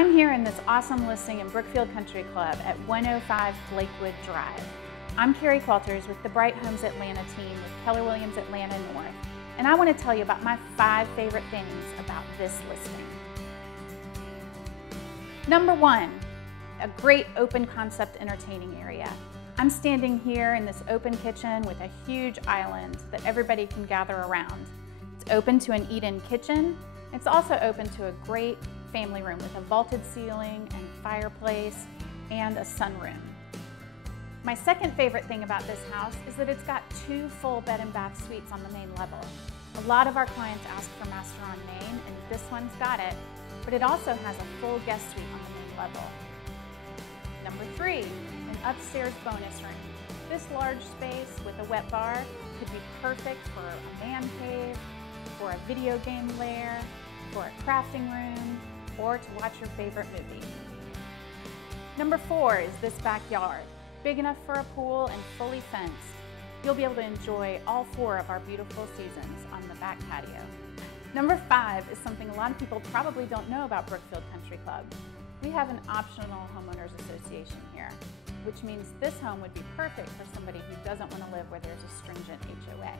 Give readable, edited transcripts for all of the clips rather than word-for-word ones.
I'm here in this awesome listing in Brookfield Country Club at 105 Lakewood Drive. I'm Carrie Qualters with the Bright Homes Atlanta team with Keller Williams Atlanta North, and I want to tell you about my 5 favorite things about this listing. Number 1, a great open concept entertaining area. I'm standing here in this open kitchen with a huge island that everybody can gather around. It's open to an eat-in kitchen. It's also open to a great family room with a vaulted ceiling and fireplace and a sunroom. My second favorite thing about this house is that it's got 2 full bed and bath suites on the main level. A lot of our clients ask for master on main, and this one's got it, but it also has a full guest suite on the main level. Number 3, an upstairs bonus room. This large space with a wet bar could be perfect for a man cave, for a video game lair, for a crafting room, or to watch your favorite movie. Number 4 is this backyard. Big enough for a pool and fully fenced. You'll be able to enjoy all 4 of our beautiful seasons on the back patio. Number 5 is something a lot of people probably don't know about Brookfield Country Club. We have an optional homeowners association here, which means this home would be perfect for somebody who doesn't want to live where there's a stringent HOA.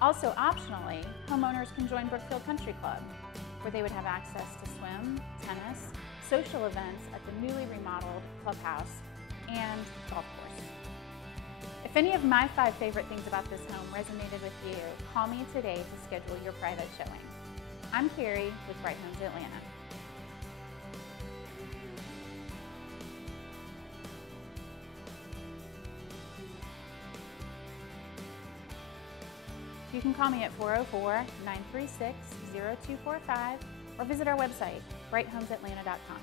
Also optionally, homeowners can join Brookfield Country Club, where they would have access to swim, tennis, social events at the newly remodeled clubhouse, and golf course. If any of my 5 favorite things about this home resonated with you, call me today to schedule your private showing. I'm Carrie with Bright Homes Atlanta. You can call me at 404-936-0245 or visit our website, brighthomessatlanta.com.